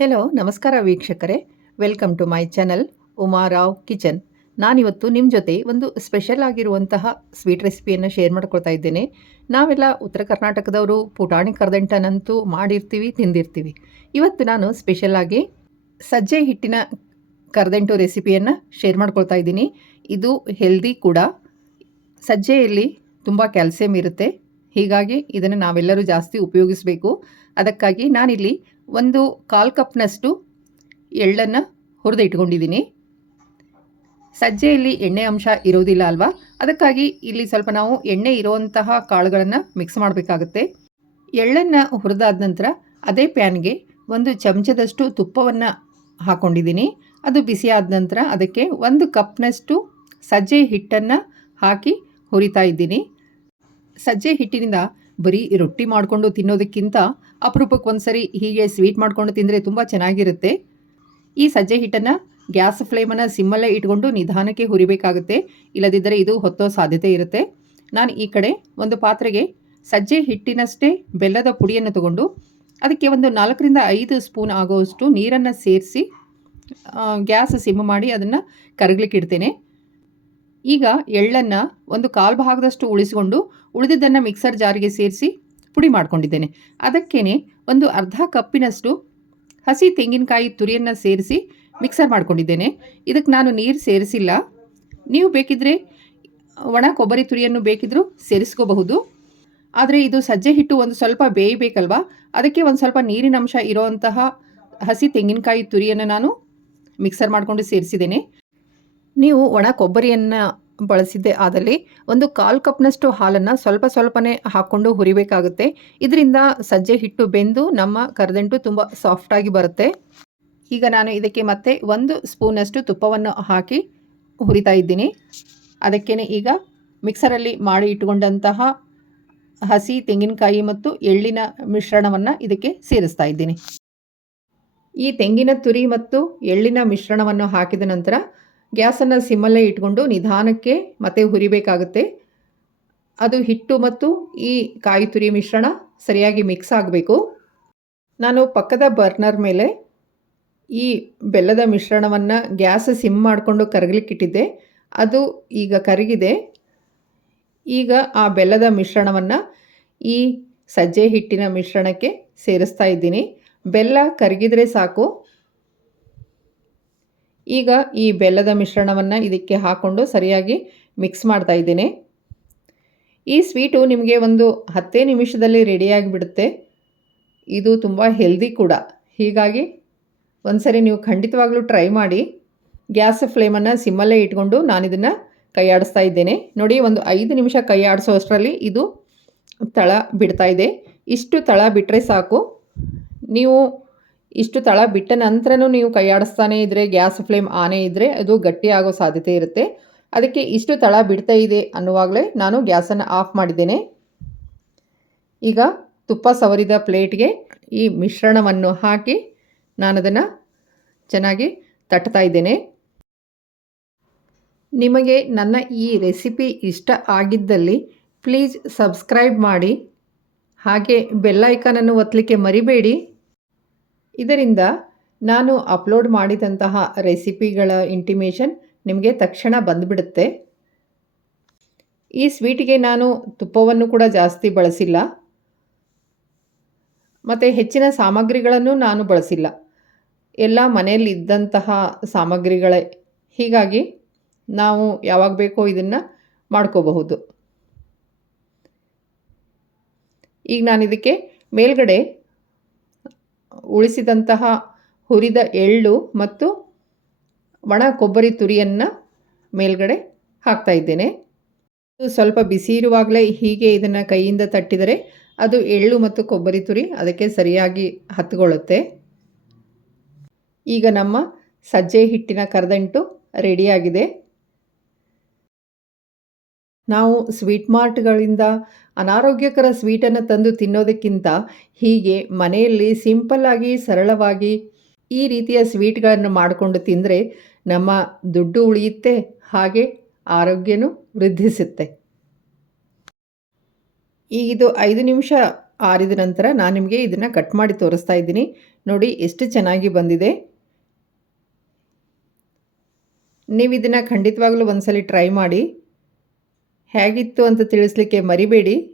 Hello ನಮಸ್ಕಾರ ವೀಕ್ಷಕರೇ. Welcome to my channel Uma Rao kitchen ನಾನಿವತ್ತು ನಿಮ್ಮ ಜೊತೆ ಒಂದು ಸ್ಪೆಷಲ್ ಆಗಿರುವಂತಹ ಸ್ವೀಟ್ ರೆಸಿಪಿಯನ್ನು ಶೇರ್ ಮಾಡ್ಕೊಳ್ತಾ ಇದ್ದೇನೆ. ನಾವೆಲ್ಲ ಉತ್ತರ ಕರ್ನಾಟಕದವರು, ಪುಟಾಣಿ ಕರ್ದಂಟನಂತೂ ಮಾಡಿರ್ತೀವಿ, ತಿಂದಿರ್ತೀವಿ. ಇವತ್ತು ನಾನು ಸ್ಪೆಷಲ್ ಆಗಿ ಸಜ್ಜೆ ಹಿಟ್ಟಿನ ಕರ್ದಂಟು ರೆಸಿಪಿಯನ್ನು ಶೇರ್ ಮಾಡ್ಕೊಳ್ತಾ ಇದ್ದೀನಿ. ಇದು ಹೆಲ್ದಿ ಕೂಡ. ಸಜ್ಜೆಯಲ್ಲಿ ತುಂಬ ಕ್ಯಾಲ್ಸಿಯಂ ಇರುತ್ತೆ. ಹೀಗಾಗಿ ಇದನ್ನು ನಾವೆಲ್ಲರೂ ಜಾಸ್ತಿ ಉಪಯೋಗಿಸಬೇಕು. ಅದಕ್ಕಾಗಿ ನಾನಿಲ್ಲಿ ಒಂದು ಕಾಲು ಕಪ್ನಷ್ಟು ಎಳ್ಳನ್ನು ಹುರಿದು ಇಟ್ಕೊಂಡಿದ್ದೀನಿ. ಸಜ್ಜೆಯಲ್ಲಿ ಎಣ್ಣೆ ಅಂಶ ಇರೋದಿಲ್ಲ ಅಲ್ವಾ? ಅದಕ್ಕಾಗಿ ಇಲ್ಲಿ ಸ್ವಲ್ಪ ನಾವು ಎಣ್ಣೆ ಇರುವಂತಹ ಕಾಳುಗಳನ್ನು ಮಿಕ್ಸ್ ಮಾಡಬೇಕಾಗುತ್ತೆ. ಎಳ್ಳನ್ನು ಹುರಿದಾದ ನಂತರ ಅದೇ ಪ್ಯಾನ್ಗೆ ಒಂದು ಚಮಚದಷ್ಟು ತುಪ್ಪವನ್ನು ಹಾಕ್ಕೊಂಡಿದ್ದೀನಿ ಅದು ಬಿಸಿ ಆದ ನಂತರ ಅದಕ್ಕೆ ಒಂದು ಕಪ್ನಷ್ಟು ಸಜ್ಜೆ ಹಿಟ್ಟನ್ನು ಹಾಕಿ ಹುರಿತಾ ಇದ್ದೀನಿ. ಸಜ್ಜೆ ಹಿಟ್ಟಿನಿಂದ ಬರೀ ರೊಟ್ಟಿ ಮಾಡಿಕೊಂಡು ತಿನ್ನೋದಕ್ಕಿಂತ ಅಪರೂಪಕ್ಕೆ ಒಂದ್ಸರಿ ಹೀಗೆ ಸ್ವೀಟ್ ಮಾಡಿಕೊಂಡು ತಿಂದರೆ ತುಂಬ ಚೆನ್ನಾಗಿರುತ್ತೆ. ಈ ಸಜ್ಜೆ ಹಿಟ್ಟನ್ನು ಗ್ಯಾಸ್ ಫ್ಲೇಮನ್ನು ಸಿಮ್ಮಲ್ಲೇ ಇಟ್ಕೊಂಡು ನಿಧಾನಕ್ಕೆ ಹುರಿಬೇಕಾಗುತ್ತೆ. ಇಲ್ಲದಿದ್ದರೆ ಇದು ಹೊತ್ತೋ ಸಾಧ್ಯತೆ ಇರುತ್ತೆ. ನಾನು ಈ ಕಡೆ ಒಂದು ಪಾತ್ರೆಗೆ ಸಜ್ಜೆ ಹಿಟ್ಟಿನಷ್ಟೇ ಬೆಲ್ಲದ ಪುಡಿಯನ್ನು ತಗೊಂಡು ಅದಕ್ಕೆ ಒಂದು ನಾಲ್ಕರಿಂದ ಐದು ಸ್ಪೂನ್ ಆಗೋವಷ್ಟು ನೀರನ್ನು ಸೇರಿಸಿ ಗ್ಯಾಸ್ ಸಿಮ್ ಮಾಡಿ ಅದನ್ನು ಕರಗಲಿಕ್ಕೆ ಇಡ್ತೇನೆ ಈಗ ಎಳ್ಳನ್ನು ಒಂದು ಕಾಲು ಭಾಗದಷ್ಟು ಉಳಿಸಿಕೊಂಡು ಉಳಿದಿದ್ದನ್ನು ಮಿಕ್ಸರ್ ಜಾರಿಗೆ ಸೇರಿಸಿ ಪುಡಿ ಮಾಡ್ಕೊಂಡಿದ್ದೇನೆ. ಅದಕ್ಕೇ ಒಂದು ಅರ್ಧ ಕಪ್ಪಿನಷ್ಟು ಹಸಿ ತೆಂಗಿನಕಾಯಿ ತುರಿಯನ್ನು ಸೇರಿಸಿ ಮಿಕ್ಸರ್ ಮಾಡ್ಕೊಂಡಿದ್ದೇನೆ. ಇದಕ್ಕೆ ನಾನು ನೀರು ಸೇರಿಸಿಲ್ಲ. ನೀವು ಬೇಕಿದ್ದರೆ ಒಣ ಕೊಬ್ಬರಿ ತುರಿಯನ್ನು ಬೇಕಿದ್ದರೂ ಸೇರಿಸ್ಕೋಬಹುದು. ಆದರೆ ಇದು ಸಜ್ಜೆ ಹಿಟ್ಟು ಒಂದು ಸ್ವಲ್ಪ ಬೇಯಬೇಕಲ್ವಾ? ಅದಕ್ಕೆ ಒಂದು ಸ್ವಲ್ಪ ನೀರಿನ ಅಂಶ ಇರೋವಂತಹ ಹಸಿ ತೆಂಗಿನಕಾಯಿ ತುರಿಯನ್ನು ನಾನು ಮಿಕ್ಸರ್ ಮಾಡಿಕೊಂಡು ಸೇರಿಸಿದ್ದೇನೆ. ನೀವು ಒಣ ಕೊಬ್ಬರಿಯನ್ನು ಬಳಸಿದ್ದೆ ಆದಲ್ಲಿ ಒಂದು ಕಾಲು ಕಪ್ನಷ್ಟು ಹಾಲನ್ನು ಸ್ವಲ್ಪ ಸ್ವಲ್ಪನೇ ಹಾಕ್ಕೊಂಡು ಹುರಿಬೇಕಾಗುತ್ತೆ. ಇದರಿಂದ ಸಜ್ಜೆ ಹಿಟ್ಟು ಬೆಂದು ನಮ್ಮ ಕರದಂಟು ತುಂಬ ಸಾಫ್ಟಾಗಿ ಬರುತ್ತೆ. ಈಗ ನಾನು ಇದಕ್ಕೆ ಮತ್ತೆ ಒಂದು ಸ್ಪೂನಷ್ಟು ತುಪ್ಪವನ್ನು ಹಾಕಿ ಹುರಿತಾ ಇದ್ದೀನಿ. ಅದಕ್ಕೇ ಈಗ ಮಿಕ್ಸರಲ್ಲಿ ಮಾಡಿ ಇಟ್ಟುಕೊಂಡಂತಹ ಹಸಿ ತೆಂಗಿನಕಾಯಿ ಮತ್ತು ಎಳ್ಳಿನ ಮಿಶ್ರಣವನ್ನು ಇದಕ್ಕೆ ಸೇರಿಸ್ತಾ ಇದ್ದೀನಿ. ಈ ತೆಂಗಿನ ತುರಿ ಮತ್ತು ಎಳ್ಳಿನ ಮಿಶ್ರಣವನ್ನು ಹಾಕಿದ ನಂತರ ಗ್ಯಾಸನ್ನು ಸಿಮ್ಮಲ್ಲೇ ಇಟ್ಕೊಂಡು ನಿಧಾನಕ್ಕೆ ಮತ್ತೆ ಹುರಿಬೇಕಾಗುತ್ತೆ. ಅದು ಹಿಟ್ಟು ಮತ್ತು ಈ ಕಾಯಿ ತುರಿ ಮಿಶ್ರಣ ಸರಿಯಾಗಿ ಮಿಕ್ಸ್ ಆಗಬೇಕು. ನಾನು ಪಕ್ಕದ ಬರ್ನರ್ ಮೇಲೆ ಈ ಬೆಲ್ಲದ ಮಿಶ್ರಣವನ್ನು ಗ್ಯಾಸ್ ಸಿಮ್ ಮಾಡಿಕೊಂಡು ಕರಗಲಿಕ್ಕಿಟ್ಟಿದ್ದೆ ಅದು ಈಗ ಕರಗಿದೆ. ಈಗ ಆ ಬೆಲ್ಲದ ಮಿಶ್ರಣವನ್ನು ಈ ಸಜ್ಜೆ ಹಿಟ್ಟಿನ ಮಿಶ್ರಣಕ್ಕೆ ಸೇರಿಸ್ತಾ ಇದ್ದೀನಿ. ಬೆಲ್ಲ ಕರಗಿದ್ರೆ ಸಾಕು. ಈಗ ಈ ಬೆಲ್ಲದ ಮಿಶ್ರಣವನ್ನು ಇದಕ್ಕೆ ಹಾಕ್ಕೊಂಡು ಸರಿಯಾಗಿ ಮಿಕ್ಸ್ ಮಾಡ್ತಾ ಇದ್ದೀನಿ. ಈ ಸ್ವೀಟು ನಿಮಗೆ ಒಂದು ಹತ್ತೇ ನಿಮಿಷದಲ್ಲಿ ರೆಡಿಯಾಗಿಬಿಡುತ್ತೆ ಇದು ತುಂಬ ಹೆಲ್ದಿ ಕೂಡ. ಹೀಗಾಗಿ ಒಂದು ಸರಿ ನೀವು ಖಂಡಿತವಾಗ್ಲೂ ಟ್ರೈ ಮಾಡಿ. ಗ್ಯಾಸ್ ಫ್ಲೇಮನ್ನು ಸಿಮ್ಮಲ್ಲೇ ಇಟ್ಕೊಂಡು ನಾನು ಇದನ್ನು ಕೈ ಆಡಿಸ್ತಾ ಇದ್ದೇನೆ. ನೋಡಿ, ಒಂದು ಐದು ನಿಮಿಷ ಕೈ ಆಡಿಸೋ ಅಷ್ಟರಲ್ಲಿ ಇದು ತಳ ಬಿಡ್ತಾ ಇದೆ. ಇಷ್ಟು ತಳ ಬಿಟ್ಟರೆ ಸಾಕು. ನೀವು ಇಷ್ಟು ತಳ ಬಿಟ್ಟ ನಂತರನೂ ನೀವು ಕೈ ಆಡಿಸ್ತಾನೆ ಇದ್ದರೆ ಗ್ಯಾಸ್ ಫ್ಲೇಮ್ ಆನೇ ಇದ್ದರೆ ಅದು ಗಟ್ಟಿ ಆಗೋ ಸಾಧ್ಯತೆ ಇರುತ್ತೆ. ಅದಕ್ಕೆ ಇಷ್ಟು ತಳ ಬಿಡ್ತಾ ಇದೆ ಅನ್ನುವಾಗಲೇ ನಾನು ಗ್ಯಾಸನ್ನು ಆಫ್ ಮಾಡಿದ್ದೇನೆ. ಈಗ ತುಪ್ಪ ಸವರಿದ ಪ್ಲೇಟ್ಗೆ ಈ ಮಿಶ್ರಣವನ್ನು ಹಾಕಿ ನಾನು ಅದನ್ನು ಚೆನ್ನಾಗಿ ತಟ್ತಾ ಇದ್ದೇನೆ. ನಿಮಗೆ ನನ್ನ ಈ ರೆಸಿಪಿ ಇಷ್ಟ ಆಗಿದ್ದಲ್ಲಿ ಪ್ಲೀಸ್ ಸಬ್ಸ್ಕ್ರೈಬ್ ಮಾಡಿ. ಹಾಗೆ ಬೆಲ್ಲೈಕನನ್ನು ಒತ್ತಲಿಕ್ಕೆ ಮರಿಬೇಡಿ. ಇದರಿಂದ ನಾನು ಅಪ್ಲೋಡ್ ಮಾಡಿದಂತಹ ರೆಸಿಪಿಗಳ ಇಂಟಿಮೇಷನ್ ನಿಮಗೆ ತಕ್ಷಣ ಬಂದುಬಿಡುತ್ತೆ. ಈ ಸ್ವೀಟಿಗೆ ನಾನು ತುಪ್ಪವನ್ನು ಕೂಡ ಜಾಸ್ತಿ ಬಳಸಿಲ್ಲ. ಮತ್ತು ಹೆಚ್ಚಿನ ಸಾಮಗ್ರಿಗಳನ್ನು ನಾನು ಬಳಸಿಲ್ಲ. ಎಲ್ಲ ಮನೆಯಲ್ಲಿ ಇದ್ದಂತಹ ಸಾಮಗ್ರಿಗಳೇ. ಹೀಗಾಗಿ ನಾವು ಯಾವಾಗ ಬೇಕೋ ಇದನ್ನು ಮಾಡ್ಕೋಬಹುದು. ಈಗ ನಾನು ಇದಕ್ಕೆ ಮೇಲ್ಗಡೆ ಉಳಿಸಿದಂತಹ ಹುರಿದ ಎಳ್ಳು ಮತ್ತು ಒಣ ಕೊಬ್ಬರಿ ತುರಿಯನ್ನು ಮೇಲ್ಗಡೆ ಹಾಕ್ತಾ ಇದ್ದೇನೆ. ಸ್ವಲ್ಪ ಬಿಸಿ ಇರುವಾಗಲೇ ಹೀಗೆ ಇದನ್ನು ಕೈಯಿಂದ ತಟ್ಟಿದರೆ ಅದು ಎಳ್ಳು ಮತ್ತು ಕೊಬ್ಬರಿ ತುರಿ ಅದಕ್ಕೆ ಸರಿಯಾಗಿ ಹತ್ಕೊಳ್ಳುತ್ತೆ. ಈಗ ನಮ್ಮ ಸಜ್ಜೆ ಹಿಟ್ಟಿನ ಕರದಂಟು ರೆಡಿಯಾಗಿದೆ. ನಾವು ಸ್ವೀಟ್ ಮಾರ್ಟ್ಗಳಿಂದ ಅನಾರೋಗ್ಯಕರ ಸ್ವೀಟನ್ನು ತಂದು ತಿನ್ನೋದಕ್ಕಿಂತ ಹೀಗೆ ಮನೆಯಲ್ಲಿ ಸಿಂಪಲ್ಲಾಗಿ ಸರಳವಾಗಿ ಈ ರೀತಿಯ ಸ್ವೀಟ್ಗಳನ್ನು ಮಾಡಿಕೊಂಡು ತಿಂದರೆ ನಮ್ಮ ದುಡ್ಡು ಉಳಿಯುತ್ತೆ, ಹಾಗೆ ಆರೋಗ್ಯನೂ ವೃದ್ಧಿಸುತ್ತೆ. ಈಗ ಇದು ಐದು ನಿಮಿಷ ಆರಿದ ನಂತರ ನಾನು ನಿಮಗೆ ಇದನ್ನು ಕಟ್ ಮಾಡಿ ತೋರಿಸ್ತಾ ಇದ್ದೀನಿ. ನೋಡಿ ಎಷ್ಟು ಚೆನ್ನಾಗಿ ಬಂದಿದೆ. ನೀವು ಇದನ್ನು ಖಂಡಿತವಾಗ್ಲೂ ಒಂದ್ಸಲಿ ಟ್ರೈ ಮಾಡಿ. ಹೇಗಿತ್ತು ಅಂತ ತಿಳಿಸ್ಲಿಕ್ಕೆ ಮರಿಬೇಡಿ.